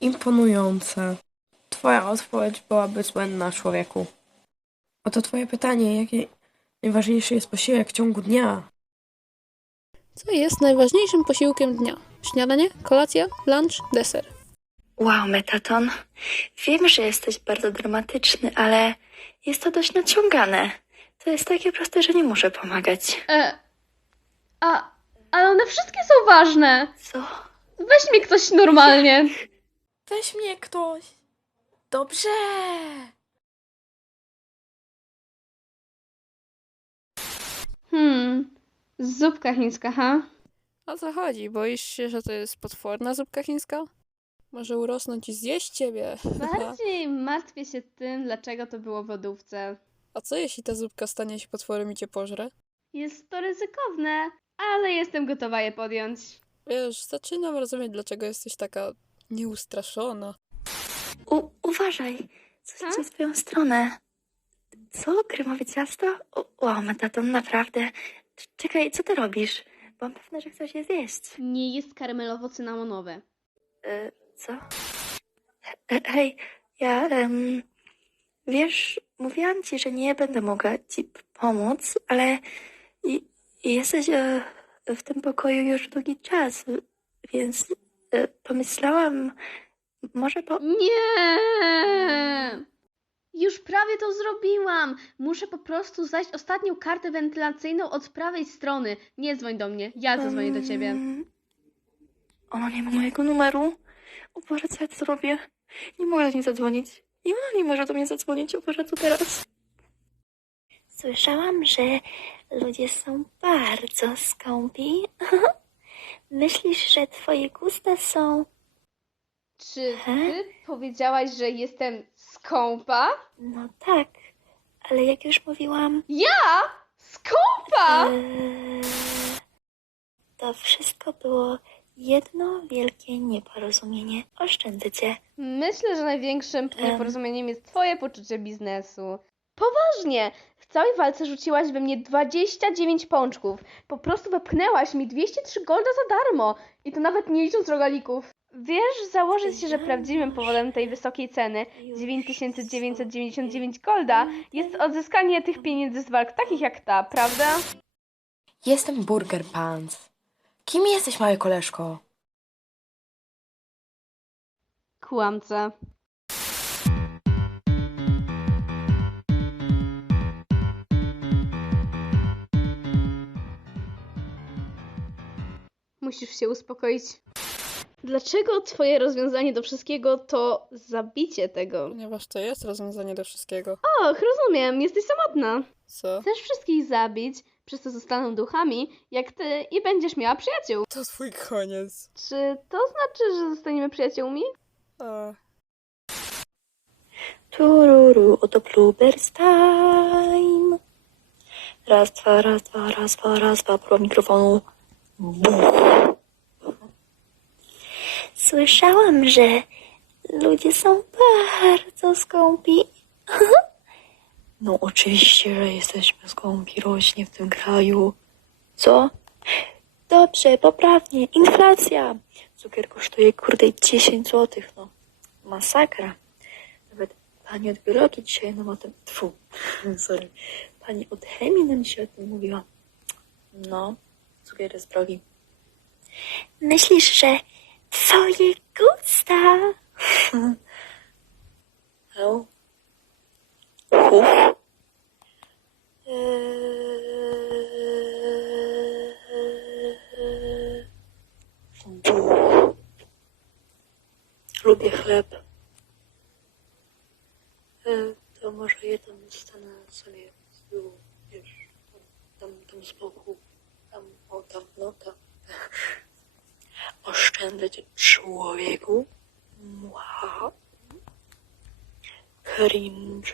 Imponujące. Twoja odpowiedź byłaby zbędna, człowieku. Oto twoje pytanie, jaki najważniejszy jest posiłek w ciągu dnia? Co jest najważniejszym posiłkiem dnia? Śniadanie, kolacja, lunch, deser. Wow, Metaton. Wiem, że jesteś bardzo dramatyczny, ale jest to dość naciągane. To jest takie proste, że nie muszę pomagać. E, a, ale one wszystkie są ważne. Co? Weź mi ktoś normalnie. Weź mnie ktoś. Dobrze. Hmm, zupka chińska, ha? O co chodzi? Boisz się, że to jest potworna zupka chińska? Może urosnąć i zjeść ciebie? Bardziej martwię się tym, dlaczego to było w lodówce. A co jeśli ta zupka stanie się potworem i cię pożre? Jest to ryzykowne, ale jestem gotowa je podjąć. Wiesz, zaczynam rozumieć, dlaczego jesteś taka nieustraszona. U, uważaj. Coś idzie w twoją stronę. Co? Kremowe ciasto? O, wow, Metaton, naprawdę. Cz- Czekaj, co ty robisz? Byłam pewna, że chcesz je zjeść. Nie jest karmelowo-cynamonowe. E, co? E, hej, ja... em, wiesz, mówiłam ci, że nie będę mogła ci pomóc, ale jesteś e, w tym pokoju już długi czas, więc pomyślałam, może po... Nie! Już prawie to zrobiłam. Muszę po prostu zajść ostatnią kartę wentylacyjną od prawej strony. Nie dzwoń do mnie, ja zadzwonię do ciebie. Ona nie ma mojego numeru. O Boże, co ja tu zrobię? Nie mogę do niej zadzwonić. I ona nie może do mnie zadzwonić. O Boże, co teraz? Słyszałam, że ludzie są bardzo skąpi. Myślisz, że twoje gusta są... Czy ty powiedziałaś, że jestem skąpa? No tak, ale jak już mówiłam... Ja? Skąpa? Eee, to wszystko było jedno wielkie nieporozumienie. Oszczędzę cię. Myślę, że największym Em. nieporozumieniem jest twoje poczucie biznesu. Poważnie! W całej walce rzuciłaś we mnie 29 pączków. Po prostu wepchnęłaś mi 203 golda za darmo. I to nawet nie licząc rogalików. Wiesz, założę się, że prawdziwym powodem tej wysokiej ceny 9999 golda jest odzyskanie tych pieniędzy z walk takich jak ta, prawda? Jestem Burger Pants. Kim jesteś, moje koleżko? Kłamca. Musisz się uspokoić. Dlaczego twoje rozwiązanie do wszystkiego to zabicie tego? Ponieważ to jest rozwiązanie do wszystkiego. Och, rozumiem, jesteś samotna. Co? Chcesz wszystkich zabić, przez to zostaną duchami, jak ty i będziesz miała przyjaciół. To twój koniec. Czy to znaczy, że zostaniemy przyjaciółmi? A, Tururu, oto bloopers time. Raz, dwa, raz, dwa, raz, dwa, raz, dwa, pro mikrofonu. Słyszałam, że ludzie są bardzo skąpi. No oczywiście, że jesteśmy skąpi, rośnie w tym kraju. Co? Dobrze, poprawnie. Inflacja. Cukier kosztuje kurde 10 złotych, no. Masakra. Nawet pani od biologii dzisiaj nam o tym, tfu, sorry, pani od chemii nam dzisiaj o tym mówiła. No, cukier jest drogi. Myślisz, że twoje gusta? Hał? Huf? Eee, buch. Lubię chleb. E, to może je tam zostanę sobie z tyłu, wiesz, tam, tam, z boku, o tam, tam. Oszczędzę cię człowieku. Wow. Cringe.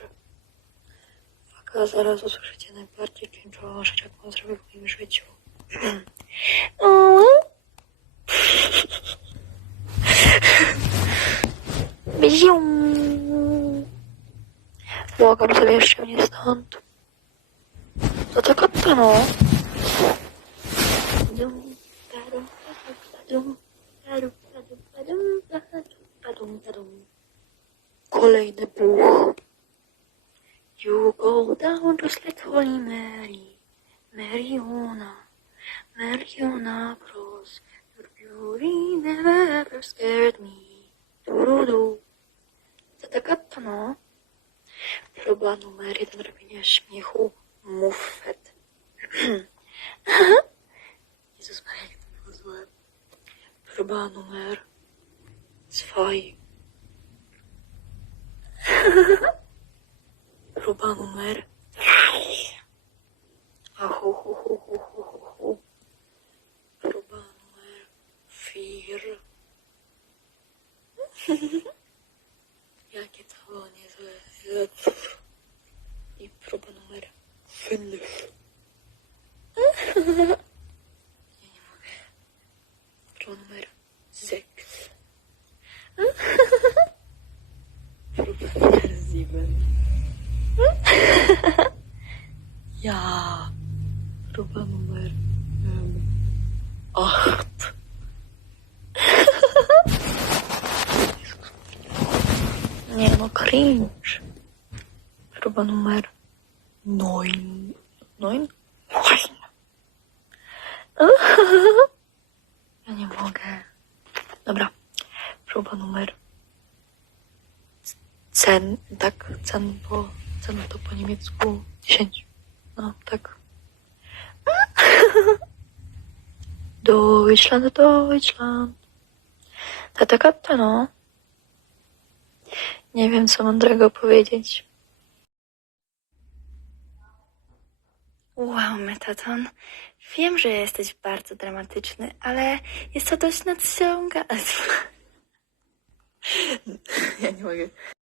Faka, zaraz usłyszycie najbardziej cringe'ową rzecz, jaką zrobię w moim życiu. O. Bzium. Błagam, zabierzcie mnie stąd. To taka no. Kolejny buch. You go down just like Holy Mary. Mariona, Mariona Cross. Your beauty never ever scared me. Du-du-du. Zadagatta no. Próba numer jeden robienia śmiechu. Muffet. Jezus Maria, jak to było złe. Próba numer zwei. Próba numer drei. Ahu, hu, hu, hu, hu, hu, hu. Próba numer vier. Jakie to niezłe. I próba numer fünf. Ja o número 6. ja, proba nummer 8. Nie no, cringe. Proba numer 9. 9? 9. cen, tak, cen po, cen to po niemiecku 10. No, tak. Deutschland, Deutschland. Ta taka to no. Nie wiem, co mądrego powiedzieć. Wow, Metaton. Wiem, że jesteś bardzo dramatyczny, ale jest to dość nadciągające. Ja nie mogę.